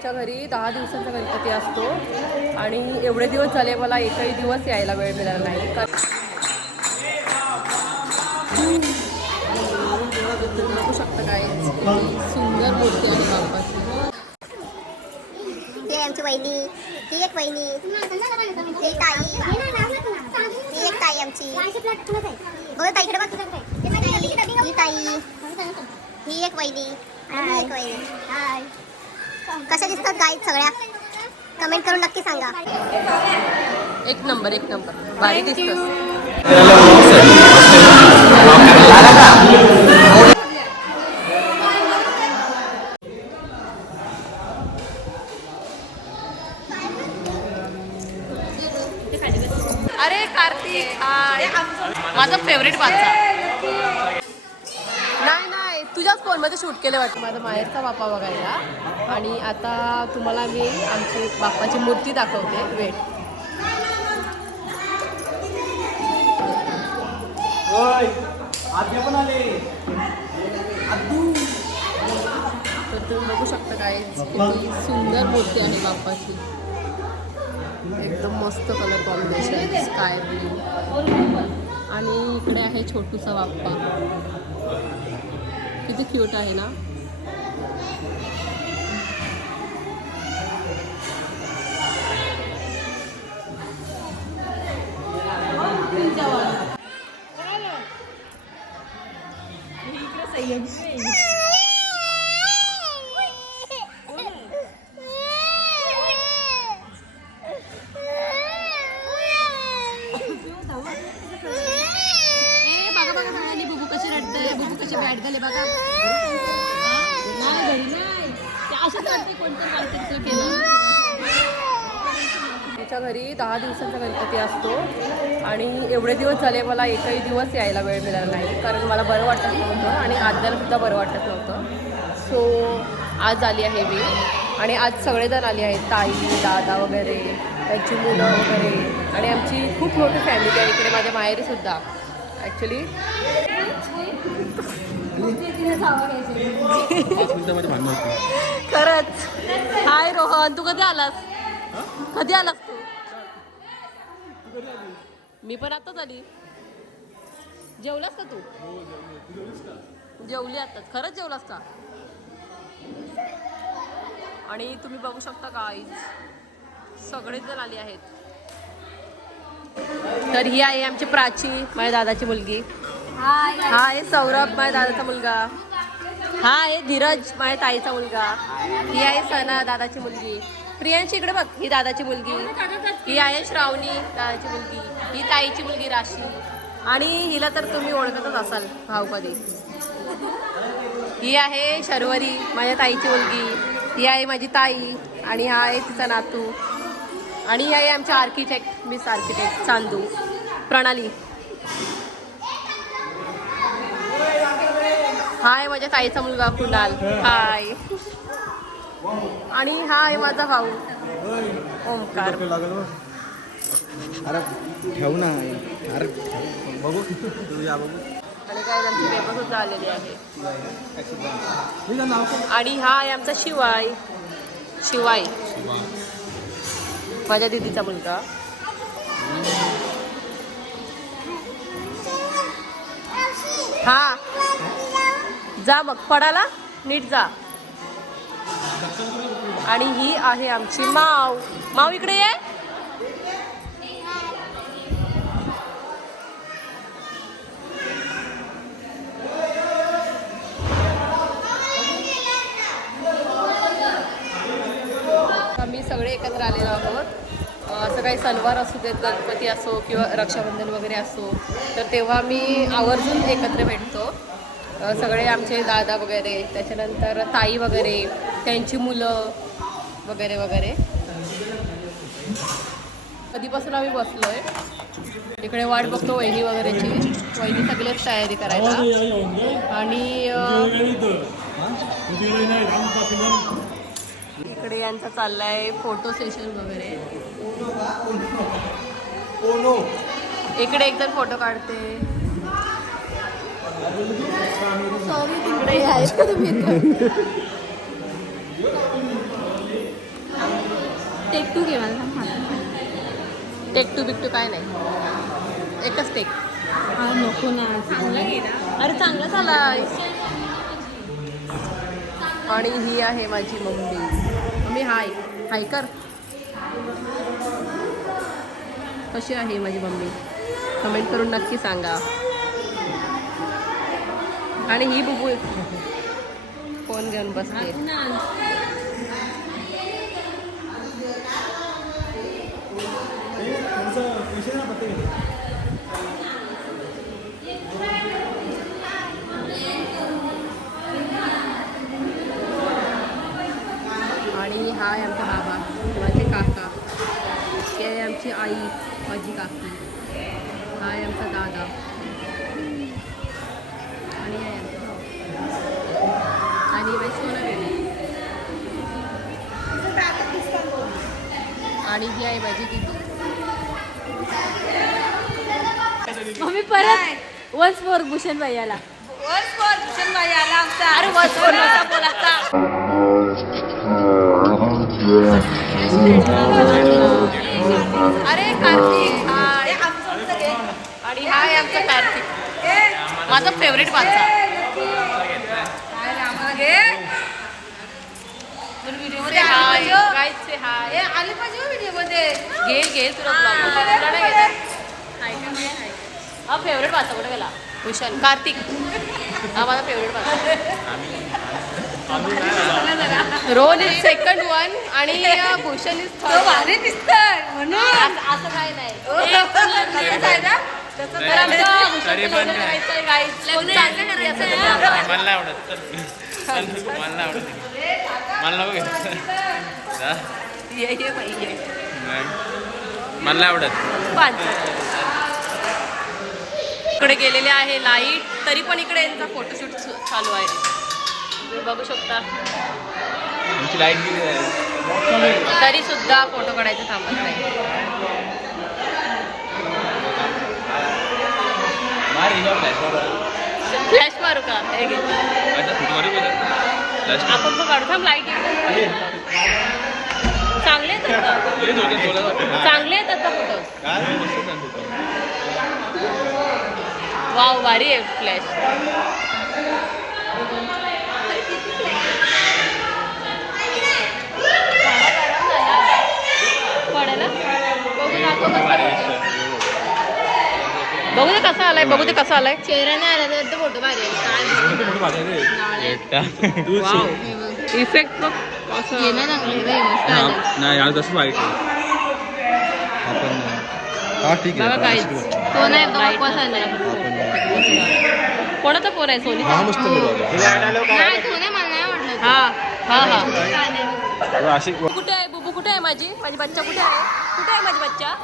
आमच्या घरी 10 दिवसांचा गणपती असतो आणि एवढे दिवस झाले मला एकही दिवस यायला वेळ मिळाला नाही. बघू शकता काय सुंदर मूर्ती आहे बाप्पाची. ही आमची वहिनी, ही एक वहिनी, ही ताई, ही एक ताई आमची. बघ ताईकडे बघ. ही ताई, ही एक वहिनी, ही एक वहिनी. कशा दिसतात गाईड सगळ्या? कमेंट करून नक्की सांगा. एक नंबर भारी दिसतं. अरे कार्तिक, माझा फेवरेट बादशाह. नाही तुझ्याच फोनमध्ये शूट केलं वाटतं. माझा माहेरचा बाप्पा बघायला. आणि आता तुम्हाला मी आमची बाप्पाची मूर्ती दाखवते. वेट. तर तुम्ही बघू शकता काय किती सुंदर मूर्ती आहे बाप्पाची. एकदम मस्त कलर कॉम्बिनेशन, स्काय ब्लू. आणि इकडे आहे छोटूसा बाप्पा. किती क्यूट आहे ना. बॅट झाले बघा. आमच्या घरी 10 दिवसांचा गणपती असतो आणि एवढे दिवस झाले मला एकही दिवस यायला वेळ मिळाला नाही. कारण मला बरं वाटत नव्हतं आणि आज्यालासुद्धा बरं वाटत नव्हतं. सो आज आली आहे मी आणि आज सगळेजण आले आहेत. ताई, दादा वगैरे, त्यांची मुलं वगैरे. आणि आमची खूप मोठी फॅमिली आहे इकडे. माझ्या माहेरीसुद्धा ॲक्च्युली. खरंच. हाय रोहन, तू कधी आलास? तू? मी पण आताच आली. जेवलास का तू? जेवली आताच. खरंच जेवलास का? आणि तुम्ही बघू शकता गाईज सगळेच जण आले आहेत. तर ही आहे आमची प्राची, माझ्या दादाची मुलगी. हा आहे सौरभ, माझ्या दादाचा मुलगा. हा आहे धीरज, माझ्या ताईचा मुलगा. ही आहे सना, दादाची मुलगी. प्रियांशी इकडे बघ, ही दादाची मुलगी. ही आहे श्रावणी, दादाची मुलगी. ही ताईची मुलगी राशी. आणि हिला तर तुम्ही ओळखतच असाल भाऊ कधी. ही आहे शर्वरी, माझ्या ताईची मुलगी. ही आहे माझी ताई आणि हा आहे तिचा नातू. आणि ही आहे आमच्या आर्किटेक्ट, मिस आर्किटेक्ट चांदू, प्रणाली. हाय माझ्या ताईचा मुलगा कुणाल. हाय. आणि हा आहे माझा भाऊ ओमकार. अरे ठेवू ना. अरे बघू तुझ्या बघू. आणि काय आमची पेपर सुद्धा आलेली आहे. आणि हा आहे आमचा शिवाय माझ्या दीदीचा मुलगा. हा जा मग पडाला नीट जा. आणि ही आहे आमची माव इकडे ये. आम्ही सगळे एकत्र आलेलो आहोत. असं काही सणवार असू देत, गणपती असो किंवा रक्षाबंधन वगैरे असो, तर तेव्हा मी आवर्जून एकत्र भेटतो. सगळे आमचे दादा वगैरे, त्याच्यानंतर ताई वगैरे, त्यांची मुलं वगैरे वगैरे. कधीपासून आम्ही बसलोय इकडे वाट बघतो वहिनी वगैरेची. वहिनी सगळेच तयारी करायला. आणि इकडे यांचा चाललाय फोटो सेशन वगैरे. इकडे एकदम फोटो काढते. सॉरी तिकडे आहेत का तुम्ही? टेक टू घे मला. टेक टू बिक टू काय नाही, एकच टेक. हा नको ना, चांगला गेला. अरे चांगला झाला. आणि ही आहे माझी मम्मी. मम्मी हाय हाय कर. कशी आहे माझी मम्मी कमेंट करून नक्की सांगा. आणि ही बुबू फोन घेऊन बसते. आणि हा आहे आमचा बाबा, माझे काका. हे आहे आमची आई, माझी काकी. हा आहे आमचा दादा. आणि आहे आमचा भाऊ. आणि वैष्णवला वेगळी. आणि ही आहे माझी दिदी. मम्मी परत वन्स फॉर भूषण भैयाला. अरे वन्स फॉर नव्हता बोलायचा. अरे कार्तिक हाय. आणि हा आहे आमचा कार्तिक, माझा फेवरेट बादशा. व्हिडिओमध्ये हाय गाईज से हाय. आले पाहिजे व्हिडिओमध्ये. घे तुला तुला नाही घेत. हा फेवरेट बादशा कुठे गेला? भूषण कार्तिक हा माझा favourite Baadshah. Rohan is second one आणि भूषण इज थर्ड. भारी दिसतंय म्हणून असं काय नाही. मला आवडत मला आवडत. इकडे गेलेले आहे लाईट, तरी पण इकडे यांचा फोटोशूट चालू आहे. तुम्ही बघू शकता. आमची लाईट गेली आहे तरी सुद्धा फोटो काढायचं थांबत नाही. फ्लॅश मारू का? हे घे. आपण पण काढू. थांब लाईट येते. चांगले येतात का? चांगले येतात का फोटो? वाव भारी आहे फ्लॅश. पडेल बघू दे कसा आलाय. बघू दे कसा आलाय. चेहरा नाही आला तर फोटो भारी इफेक्ट बघ नाही तसं वाईट आपण. हा ठीक बघा आहे. काहीच तो नाही वापस आलाय. कोणाचा फोन आहे? सोनी. हा मस्त नाही तो नाही, मला नाही आवडलं. हा हा हा. अशी कुठे आहे बुबू? कुठे आहे माझी बच्चा? कुठे आहे? कुठे आहे माझी बच्चा?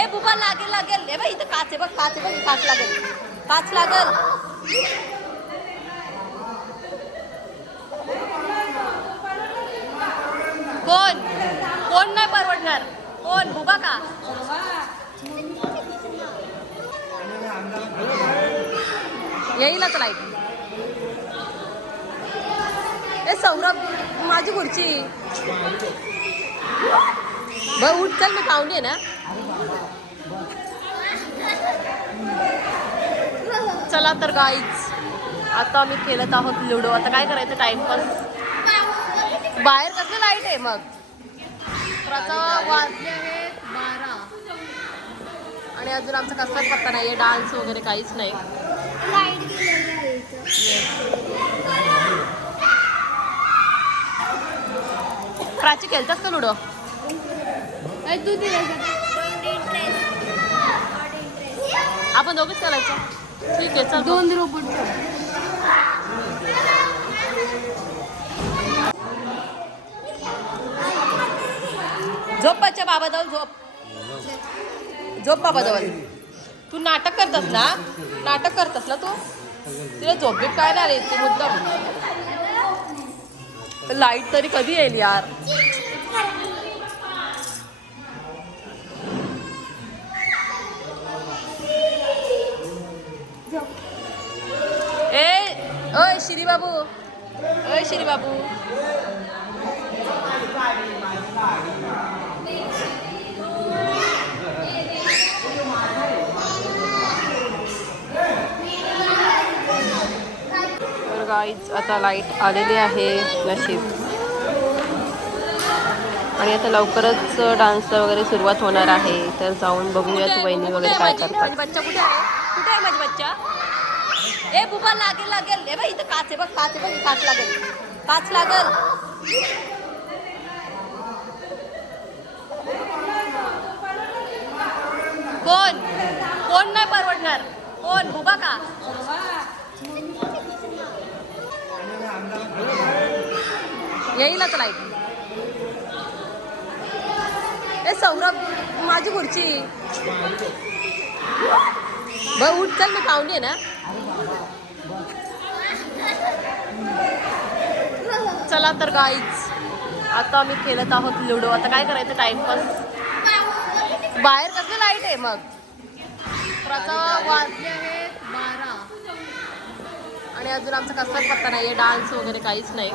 ए बुबा लागेल लागेल. ए बाई इथं काच आहे बघ. काच आहे बघ. काच लागेल. काच लागेल. कोण कोण नाही परवडणार? कोण? बुबा का? येईलच लाईट. ए सौरभ माझी खुर्ची बघ. उठ चल. मी पाहुणी आहे ना. चला तर गाईज आता आम्ही खेळत आहोत लुडो. आता काय करायचं? टाइमपास. बाहेर कसं लाईट आहे मग? तर आता वाजले आहेत 12 आणि अजून आमचा कसलाच पत्ता नाही आहे. डान्स वगैरे काहीच नाही. प्राची खेळतात का लुडो? तू आपण दोघंच करायचं. ठीक आहे चल. 2 रोबोट. झोप बच्चा बाबा जवळ झोप. झोप बाबा जवळ. तू नाटक करतस ना? नाटक करतस ना तू? तिला झोप बीप काय नाही रे. ती मुद्दाम. लाईट तरी कधी येईल यार? ओय श्री बाबू. ओय श्री बाबू. गाईज आता लाईट आलेली आहे नशीब. आणि आता लवकरच डान्सला वगैरे सुरुवात होणार आहे. तर जाऊन बघूयात वहिनी वगैरे काय करतात. बच्चा कुठे आहे? कुठे आहे माझी बच्चा? ए बुबा लागेल लागेल. ए बाई इथं काच आहे बघ, काच आहे बघ, काच लागेल, काच लागल. कोण कोण नाही परवडणार? कोण बुबा का? येईल आता लाईट. ए सौरभ माझी खुर्ची बघ, उठ चल, मी पाहुणी आहे ना. चला तर गाईज आता आम्ही खेळत आहोत लुडो. आता काय करायचं टाइमपास. बाहेर कसं लाईट आहे मग. तर आता वाजले आहेत 12 आणि अजून आमचा कसलाच पत्ता नाही आहे. डान्स वगैरे काहीच नाही.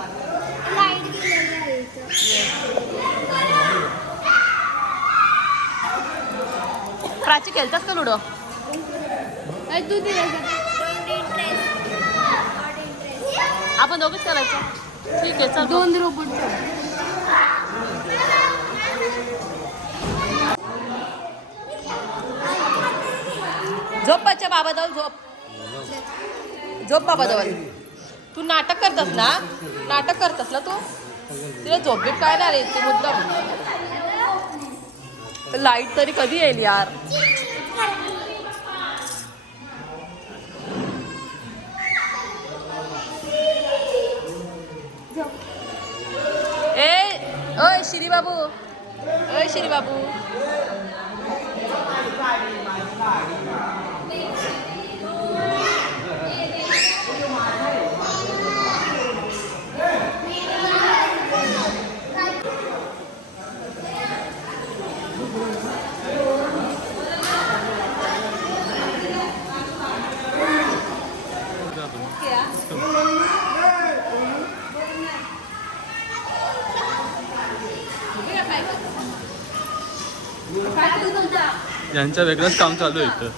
प्राची खेळतात का लुडो? आपण दोघंच करायचं. ठीक आहे चल. 2 रोबोट. झोप बच्चा बाबाजवळ झोप. झोप बाबाजवळ. तू नाटक करतस ना, नाटक करतस ना तू. तिला झोप बीट काय नाही तू मुद्दाम. लाईट तरी कधी येईल यार. ओय श्री बाबू, ओय श्री बाबू. यांचं वेगळंच काम चालू आहे इथं.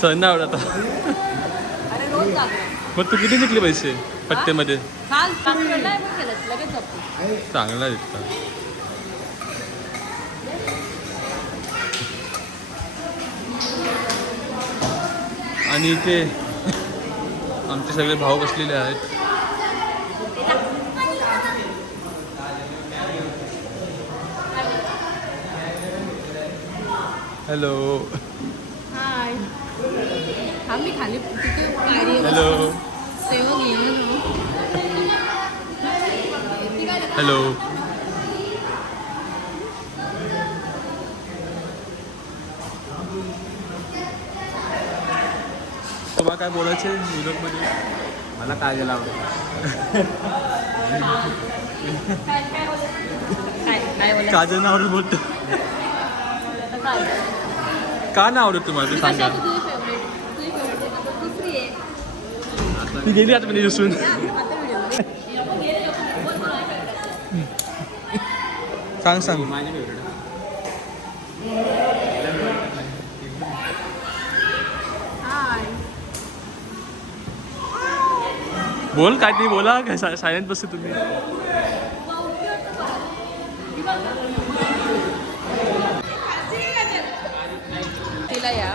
सण नाही आवडत आता. मग तू किती जिंकले पैसे पट्ट्यामध्ये? चांगला दिसता. आणि इथे आमचे सगळे भाऊ बसलेले आहेत. हॅलो. हाय. आम्ही खाली तिथे पायरी. हॅलो. सेवा घेऊन. हॅलो. तुम्हाला काय बोलायचं आहे व्हिडिओमध्ये? मला काय गेला आवडत. काजल ना आवडत बोलतो. का नाही आवडत तुम्हाला ते सांगा. ती गेली आता म्हणजे दिसून. सांग सांग. माझी फेवरेट. बोल काय ते बोला. काय सायलेंट बसते तुम्ही. तिला या.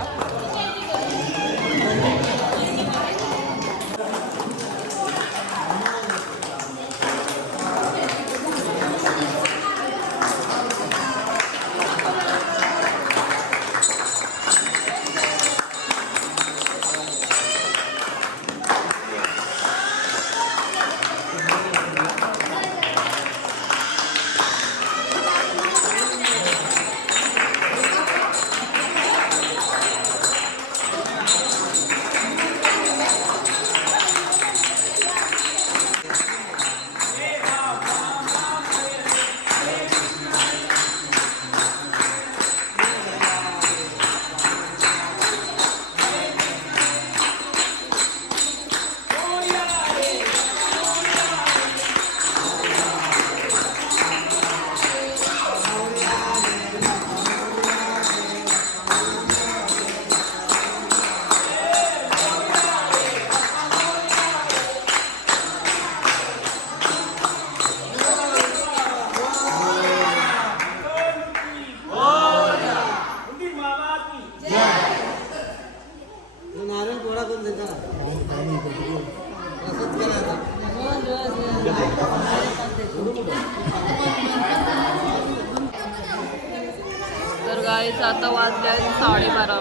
गाईच आता वाजले आहेत 12:30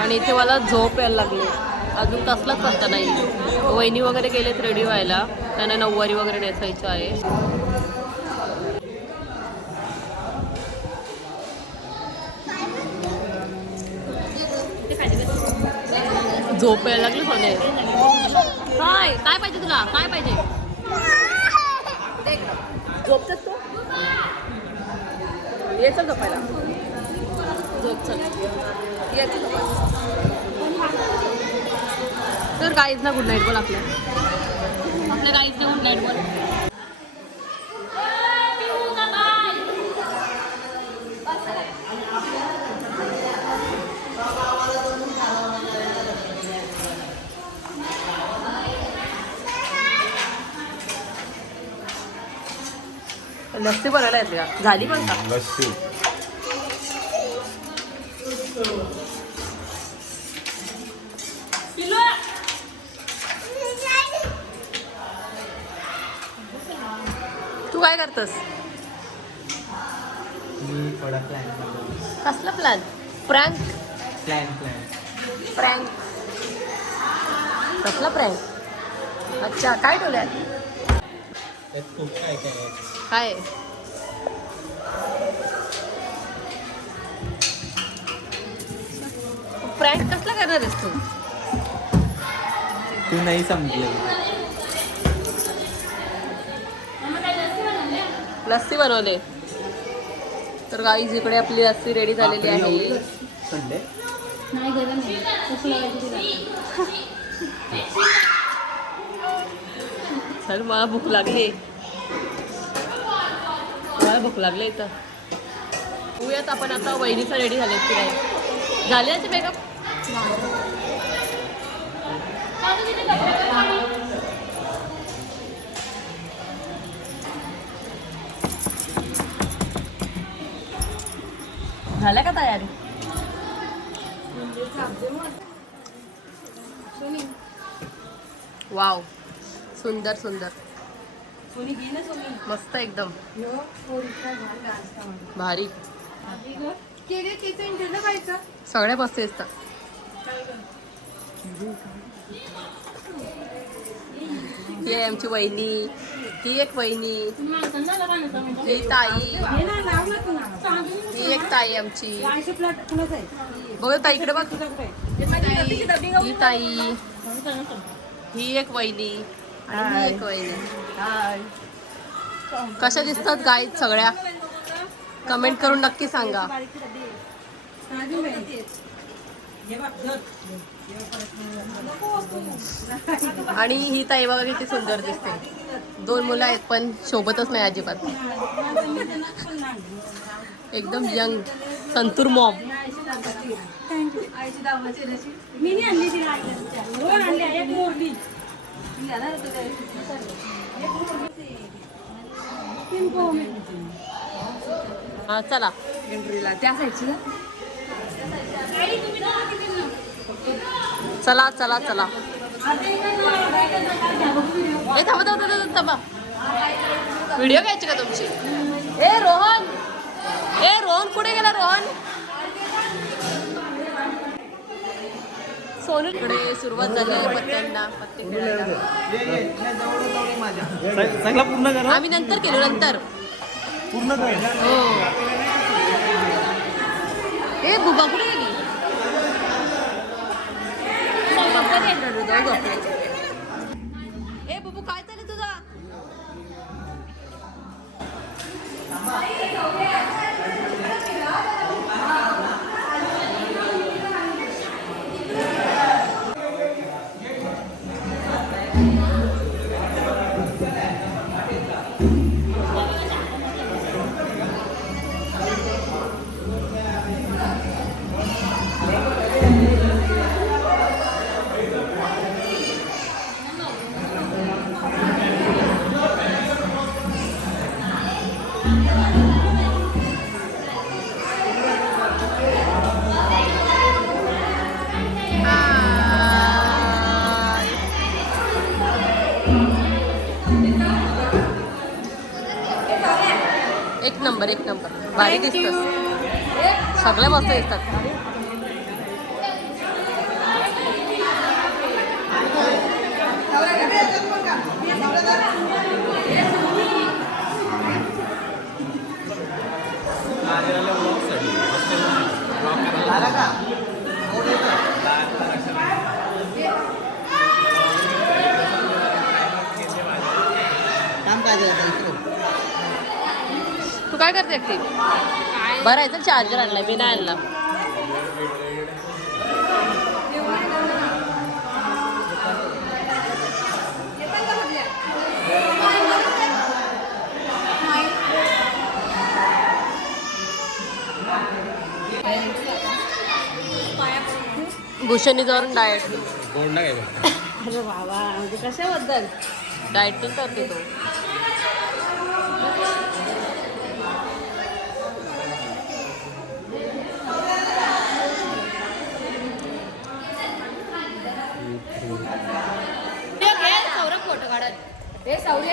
आणि इथे मला झोप यायला लागली. अजून कसलाच पत्ता नाही. वहिनी वगैरे गेलेत रेडी व्हायला, त्यांना नऊवारी वगैरे नेसायचं आहे. झोप यायला लागली सोने. काय काय पाहिजे तुला? काय पाहिजे? झोपतेस तू? ये चल झोपायला. झोप चल. ये चल झोपायला. तर गाईज ना गुड नाईट बोल आपल्या गाईज गुड नाईट बोल. लस्सी बनायला येते का? झाली पण का? लस्सी तू काय करतस? थोडा प्लॅन कसला प्लॅन? प्रँक? प्रँक कसला प्रँक? अच्छा काय ठेवलंय? खूप काय काय काय प्रँक कसला करणार आहेस तू? तू नाही समजलं. लस्सी बनवले. तर गाईज इकडे आपली लस्सी रेडी झालेली आहे. संडे नाही गरम नाही. कसं लावायचं ते लाव. सर मला भूक लागली. मला भूक लागली इथं. बघूयात आपण आता. वहिनीचा रेडी झाले की नाही? झाले याचे मेकअप? झाल्या का तयारी? वाव सुंदर सुंदर मस्त एकदम भारी. सगळ्या मस्त असतात. ही आहे आमची वहिनी. ही एक वहिनी. ही ताई. ही एक ताई आमची. बघ ताई इकडे बघ. ही ताई. ही एक वहिनी आणि ही एक वहिनी. कशा दिसतात गाईत सगळ्या? कमेंट करून नक्की सांगा. आणि ही ताई बघा किती सुंदर दिसते. 2 मुलं आहेत पण सोबतच नाही अजिबात. एकदम यंग संतूर मॉम. हा चला त्या साईडची. चला चला चला. ए थांबा थांबा थांबा. व्हिडिओ घ्यायची का तुमची? ए रोहन. ए रोहन कुठे गेला? रोहन सोनूकडे सुरुवात झाली आहे पत्त्यांना. पत्ते खेळायला चांगला पूर्ण कर. आम्ही नंतर केलो. नंतर पूर्ण कर. हो. ए बुबा कुठे गेली? ए बुबू काय चालू तुझा? नंबर 1 नंबर भारी दिसतं सगळ्या मस्त दिसतात तू काय करते एकटी बरं आहे चल चार्जर आणलाय मी नाही आणला भूषणी जाऊन डाएट अरे बाबा म्हणजे कशाबद्दल डाएट करते तो फोटो काढत हे सौर्य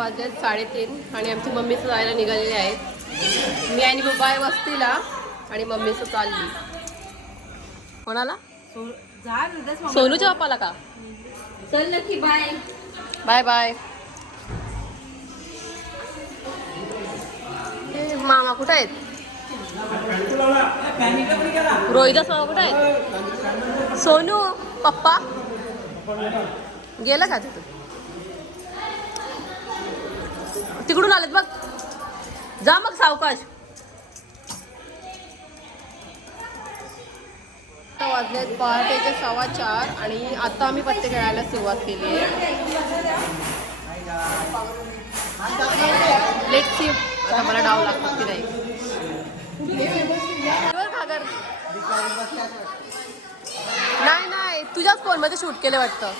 वाजले 3:30 आणि आमची मम्मीचं जायला निघालेली आहेत. मी आणि पप्पा आहे वस्तीला आणि मम्मीचं चालली. कोणाला? सोनूच्या बाप्पाला का? चल नक्की बाय. Bye bye. मामा कुठं आहेत? रोहिदास मामा कुठं आहेत? सोनू पप्पा गेला का तिथं? तिकडून आलेत बघ. जा मग सावकाश. आता वाजलेत पहाटेचे 4:15 आणि आता आम्ही पत्ते खेळायला सुरुवात केली आहे. लेट्स सी आता मला डाव लागतात की नाही. नाही तुझ्याच फोन मध्ये शूट केलं वाटतं.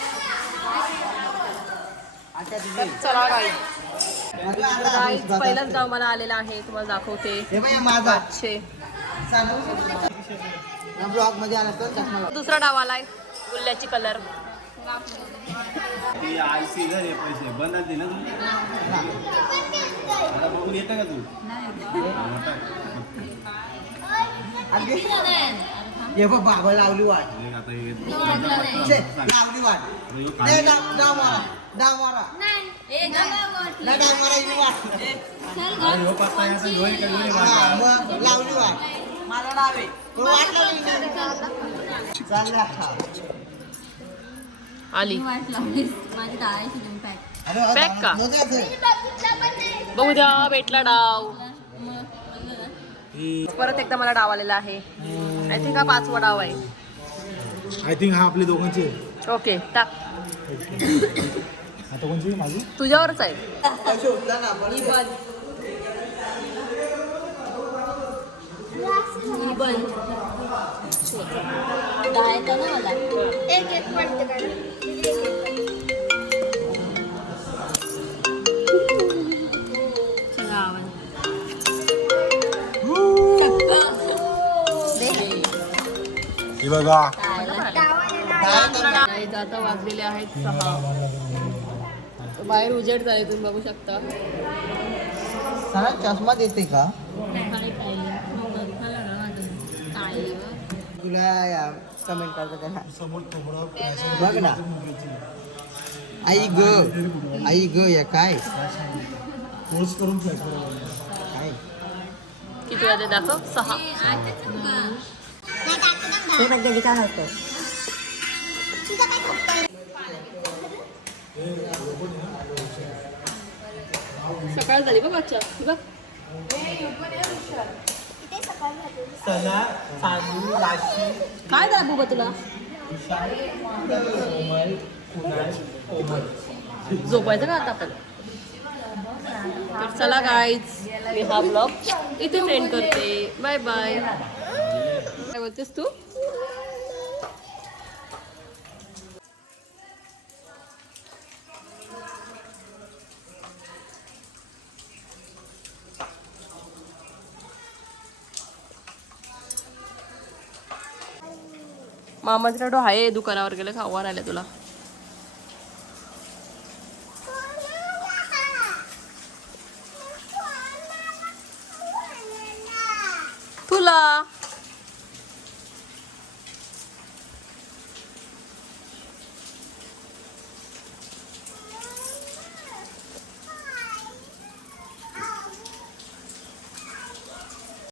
चला गाईज, पहिलाच डाव मला आलेला आहे, तुम्हाला दाखवते. दुसरा डाव आलाय गुल्ल्याची कलर. बाबा लावली वाट लावली वाट डाव मारा डाव मारा लावली वाट मला डावे आली माझी डाळाची पॅक. पॅक का बघू द्या. भेटला डाव. परत एकदा मला डाव आलेला आहे. आय थिंक हा 5वा डाव आहे. आय थिंक हा आपले दोघांचे. ओके टाक. आता कोणची माझी तुझ्यावरच आहे. बघा आता वाजलेले आहेत 6. बाहेर उजेड झाले, तुम्ही बघू शकता. चष्मा देते का तुला? कमेंट करतो त्याला. बघ ना आई ग या काय पोस्ट करून काय किती वाजले दाखव. 6. सकाळ झाली बघ. अच्छा बघ. सणा चांदू राशी काय झालं बुबा तुला? झोपायचं का आता आपण? तर चला गाईज, मी हा ब्लॉग इथे एंड करते. Bye bye. काय बोलतेस तू? मामाचा डो आहे दुकानावर गेले, खावा राहिले तुला. तुला